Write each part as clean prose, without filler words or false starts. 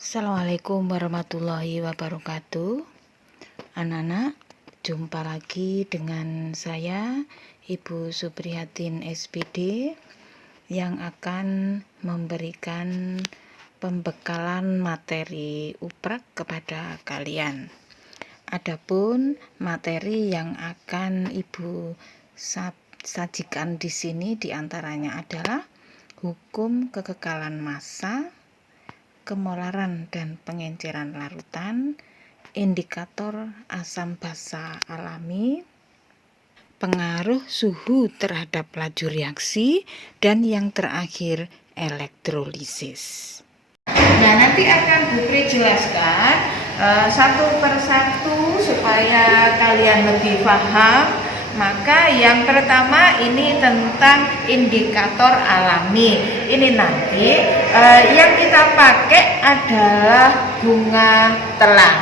Assalamualaikum warahmatullahi wabarakatuh. Anak-anak, jumpa lagi dengan saya Ibu Suprihatin SPD yang akan memberikan pembekalan materi uprek kepada kalian. Adapun materi yang akan Ibu sajikan di sini diantaranya adalah hukum kekekalan massa, kemolaran dan pengenceran larutan, indikator asam basa alami, pengaruh suhu terhadap laju reaksi, dan yang terakhir elektrolisis. Nah, nanti akan Bu Pri jelaskan satu persatu supaya kalian lebih paham. Maka yang pertama ini tentang indikator alami. Ini nanti yang kita pakai adalah bunga telang.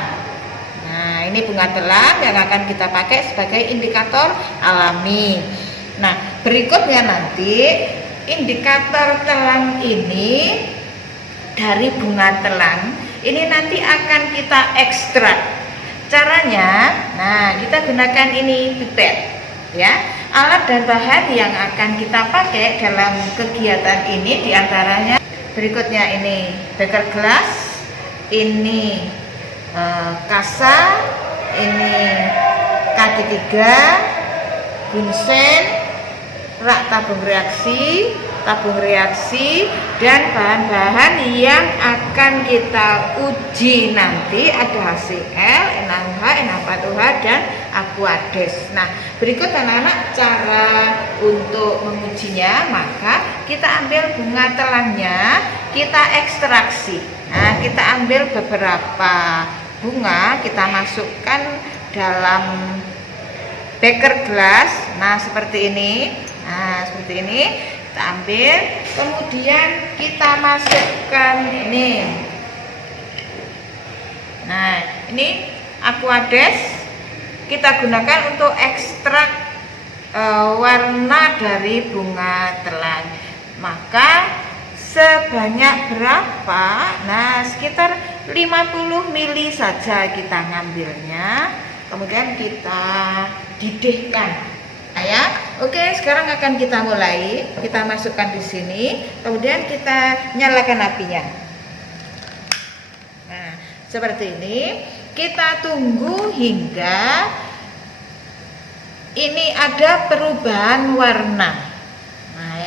Nah, ini bunga telang yang akan kita pakai sebagai indikator alami. Nah, berikutnya nanti indikator telang ini dari bunga telang ini nanti akan kita ekstrak. Caranya, nah kita gunakan ini pipet. Ya, alat dan bahan yang akan kita pakai dalam kegiatan ini diantaranya berikutnya ini beker gelas, ini kasa, ini kaki 3, bunsen, rak tabung reaksi, dan bahan-bahan yang akan kita uji nanti ada HCl, NaOH, N2O2, dan Aquades. Nah, berikut anak-anak cara untuk mengujinya. Maka kita ambil bunga telangnya, kita ekstraksi. Nah, kita ambil beberapa bunga, kita masukkan dalam beker gelas. Nah, seperti ini. Kita ambil, kemudian kita masukkan ini. Nah, ini Aquades kita gunakan untuk ekstrak warna dari bunga telang. Maka sebanyak berapa? Nah, sekitar 50 ml saja kita ngambilnya. Kemudian kita didihkan. Ya, oke, sekarang akan kita mulai. Kita masukkan di sini, kemudian kita nyalakan apinya. Nah, seperti ini. Kita tunggu hingga ini ada perubahan warna. Nah,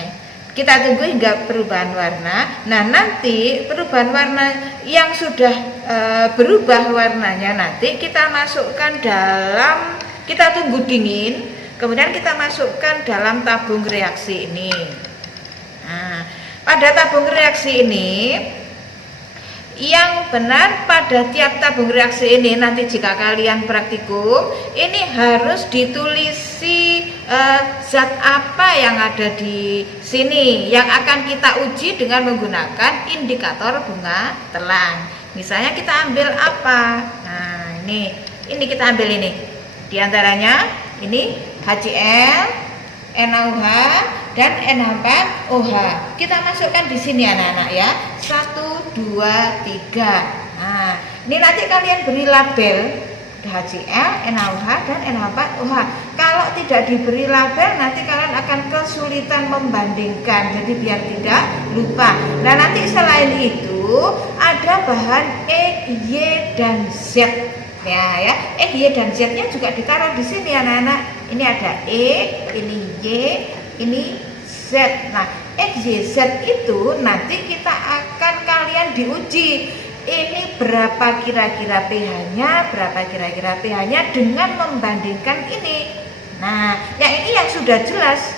kita tunggu hingga perubahan warna. Nah, nanti perubahan warna yang sudah berubah warnanya nanti kita masukkan dalam, kita tunggu dingin. Kemudian kita masukkan dalam tabung reaksi ini. Nah, pada tabung reaksi ini, yang benar pada tiap tabung reaksi ini nanti jika kalian praktikum, ini harus ditulisi zat apa yang ada di sini yang akan kita uji dengan menggunakan indikator bunga telang. Misalnya kita ambil apa? Nah, ini kita ambil ini. Di antaranya ini HCl, NaOH, dan N2O2. Kita masukkan di sini anak-anak ya. 1, 2, 3. Nah, ini nanti kalian beri label HCl, NaOH, dan N2O2. Kalau tidak diberi label nanti kalian akan kesulitan membandingkan. Jadi biar tidak lupa. Nah, nanti selain itu ada bahan E, Y, dan Z. Ya, E, Y, dan Z-nya juga ditaruh di sini anak-anak. Ini ada E, ini Y, ini Z. Nah, X, Y, Z itu nanti kita akan kalian diuji. Ini berapa kira-kira pH-nya, dengan membandingkan ini. Nah, yang ini yang sudah jelas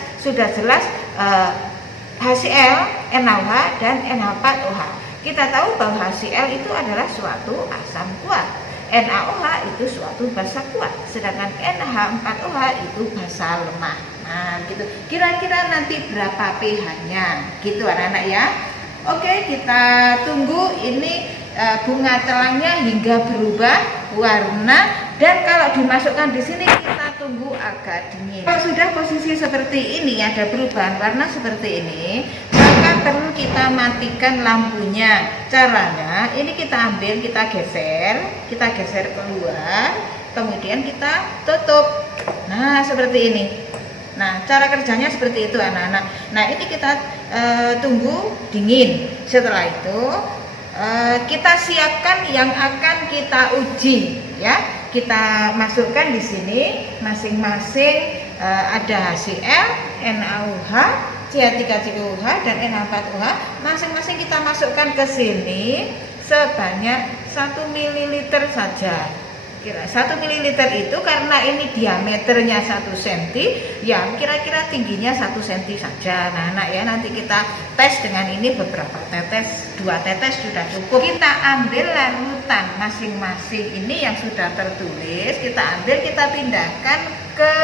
HCl, NaOH, dan N2O2. Kita tahu bahwa HCl itu adalah suatu asam kuat. NaOH itu suatu basa kuat, sedangkan NH4OH itu basa lemah. Nah, gitu. Kira-kira nanti berapa pH-nya? Gitu anak-anak ya. Oke, kita tunggu ini bunga telangnya hingga berubah warna, dan kalau dimasukkan di sini kita tunggu agak dingin. Kalau sudah posisi seperti ini, ada perubahan warna seperti ini, maka perlu kita matikan lampunya. Caranya ini kita ambil, kita geser keluar, kemudian kita tutup. Nah, seperti ini. Nah, cara kerjanya seperti itu anak-anak. Nah, ini kita tunggu dingin. Setelah itu kita siapkan yang akan kita uji, ya. Kita masukkan di sini masing-masing ada HCl, NaOH, CH3COH dan Na4OH. Masing-masing kita masukkan ke sini sebanyak 1 ml saja. Kira 1 ml itu karena ini diameternya 1 cm, ya kira-kira tingginya 1 cm saja. Nah, anak ya, nanti kita tes dengan ini beberapa tetes, 2 tetes sudah cukup. Kita ambil larutan masing-masing ini yang sudah tertulis, kita ambil, kita pindahkan ke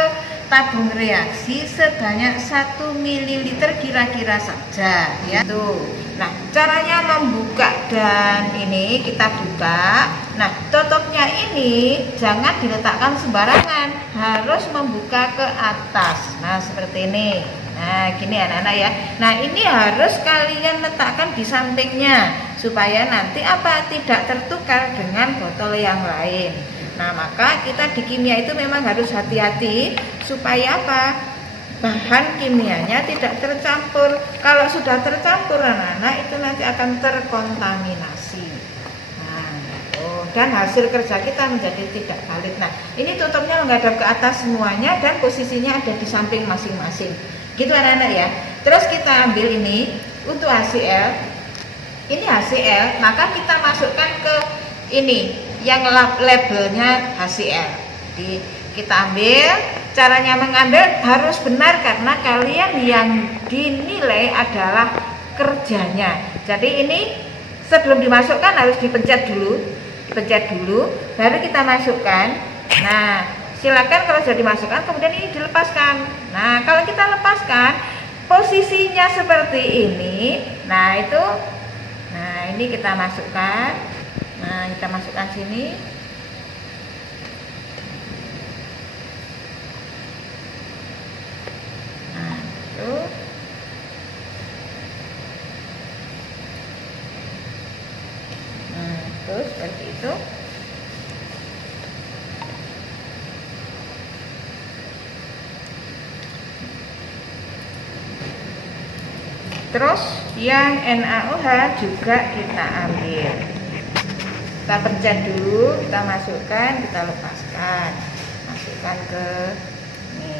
tabung reaksi sebanyak 1 ml kira-kira saja, ya. Tuh. Nah, caranya membuka dan ini kita buka. Nah, tutupnya ini jangan diletakkan sembarangan, harus membuka ke atas. Nah, seperti ini. Nah, gini anak-anak ya. Nah, ini harus kalian letakkan di sampingnya supaya nanti tidak tertukar dengan botol yang lain. Nah, maka kita di kimia itu memang harus hati-hati supaya bahan kimianya tidak tercampur. Kalau sudah tercampur anak-anak itu nanti akan terkontaminasi. Nah, dan hasil kerja kita menjadi tidak valid. Nah, ini tutupnya menghadap ke atas semuanya dan posisinya ada di samping masing-masing. Gitu anak-anak ya. Terus kita ambil ini untuk HCl. Ini HCl, maka kita masukkan ke ini yang labelnya HCl. Jadi kita ambil, caranya mengambil harus benar karena kalian yang dinilai adalah kerjanya. Jadi ini sebelum dimasukkan harus dipencet dulu, baru kita masukkan. Nah, silakan kalau sudah dimasukkan kemudian ini dilepaskan. Nah, kalau kita lepaskan posisinya seperti ini. Nah, ini kita masukkan. Nah, kita masukkan sini. Nah, itu. Nah, itu seperti itu. Terus yang NaOH juga kita ambil. Kita pencet dulu, kita masukkan, kita lepaskan. Masukkan ke ini.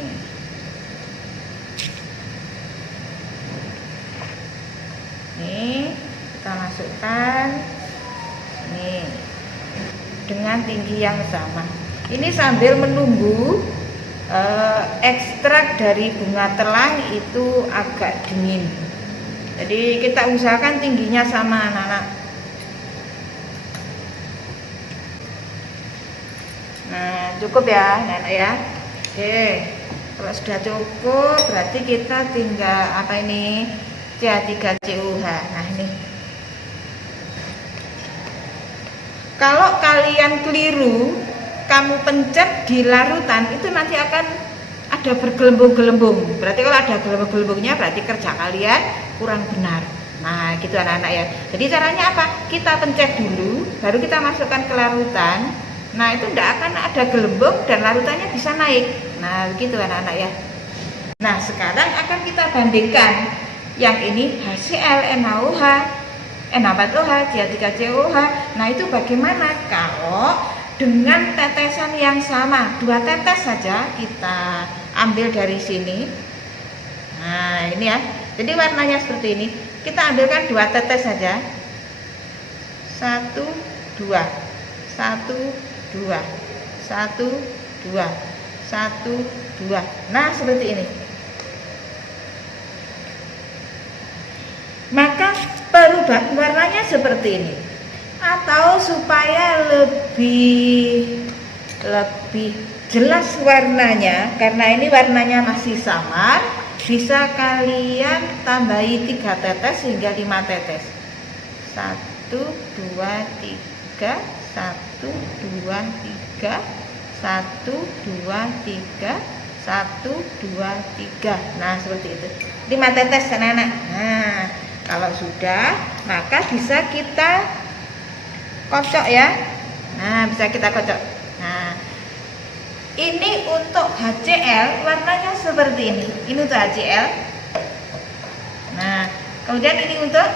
Ini kita masukkan. Ini dengan tinggi yang sama. Ini sambil menunggu ekstrak dari bunga telang itu agak dingin. Jadi kita usahakan tingginya sama anak-anak. Nah, cukup ya anak-anak ya. Oke, kalau sudah cukup berarti kita tinggal apa ini, CH3COH. Nah, ini kalau kalian keliru, kamu pencet di larutan itu nanti akan ada bergelembung-gelembung. Berarti kalau ada gelembung-gelembungnya berarti kerja kalian kurang benar. Nah, gitu anak-anak ya. Jadi caranya apa? Kita pencet dulu, baru kita masukkan ke larutan. Nah, itu tidak akan ada gelembung dan larutannya bisa naik. Nah, begitu anak-anak ya. Nah, sekarang akan kita bandingkan. Yang ini HCl, NaOH, Na4OH, CH3COH. Nah, itu bagaimana kalau dengan tetesan yang sama, 2 tetes saja kita ambil dari sini. Nah, ini ya. Jadi warnanya seperti ini. Kita ambilkan 2 tetes saja. 1, 2. 1, 2. 1, 2. 1, 2. Nah, seperti ini. Maka perubahan warnanya seperti ini. Atau supaya lebih jelas warnanya, karena ini warnanya masih samar, bisa kalian tambahi 3 tetes hingga 5 tetes. 1, 2, 3. 1, 2, 3. 1, 2, 3. 1, 2, 3. Nah, seperti itu. 5 tetes anak-anak. Nah, Kalau sudah, maka bisa kita kocok ya. Nah, bisa kita kocok. Nah, ini untuk HCl warnanya seperti ini. Ini untuk HCl. Nah, kemudian ini untuk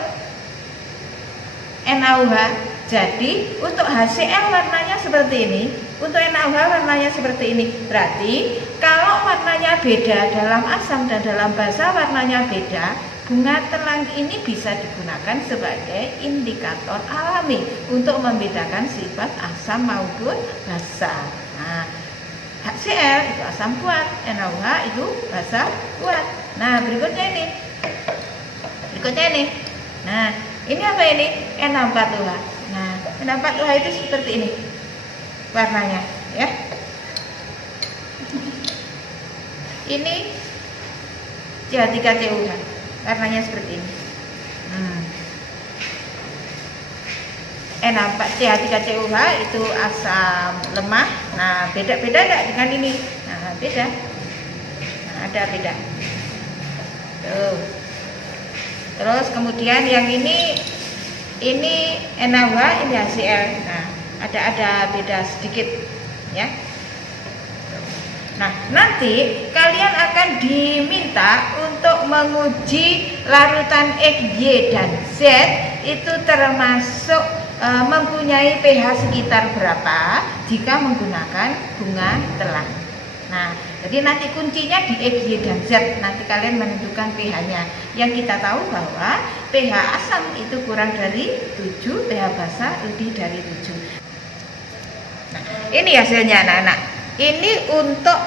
NaOH. Jadi untuk HCl warnanya seperti ini, untuk NaOH warnanya seperti ini. Berarti kalau warnanya beda dalam asam dan dalam basa warnanya beda, bunga telang ini bisa digunakan sebagai indikator alami untuk membedakan sifat asam maupun basa. Nah, HCl itu asam kuat, NaOH itu basa kuat. Nah, berikutnya ini. Nah, ini apa ini? Na4OH. Nah, Na4OH itu seperti ini warnanya, ya. Ini CH3COH, warnanya seperti ini. Na4CH3COH itu asam lemah. Nah, beda-beda enggak dengan ini? Nah, beda. Nah, ada beda. Tuh. Terus kemudian yang ini NaOH, ini HCl. Nah, ada beda sedikit ya. Nah, nanti kalian akan diminta untuk menguji larutan X, Y, dan Z itu termasuk mempunyai pH sekitar berapa jika menggunakan bunga telang. Nah, jadi nanti kuncinya di X, Y, dan Z. Nanti kalian menentukan pH-nya. Yang kita tahu bahwa pH asam itu kurang dari 7, pH basa lebih dari 7. Nah, ini hasilnya anak-anak. Ini untuk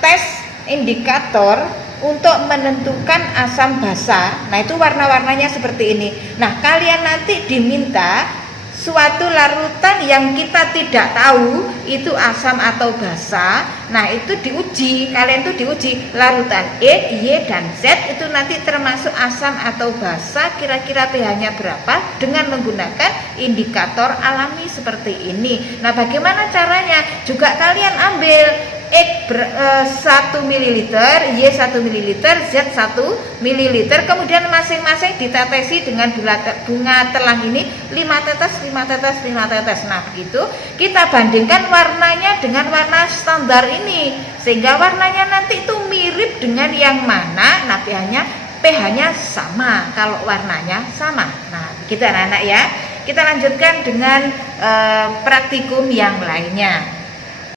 tes indikator untuk menentukan asam basa. Nah, itu warna-warnanya seperti ini. Nah, kalian nanti diminta suatu larutan yang kita tidak tahu itu asam atau basa. Nah, itu diuji, kalian tuh diuji larutan X, Y, dan Z itu nanti termasuk asam atau basa, kira-kira pH-nya berapa dengan menggunakan indikator alami seperti ini. Nah, bagaimana caranya? Juga kalian ambil X 1 ml, Y 1 ml, Z 1 ml, kemudian masing-masing ditetesi dengan bunga telang ini 5 tetes. Nah, begitu kita bandingkan warnanya dengan warna standar ini, sehingga warnanya nanti itu mirip dengan yang mana. Nah, pH-nya sama kalau warnanya sama. Nah, begitu anak-anak ya. Kita lanjutkan dengan praktikum yang lainnya.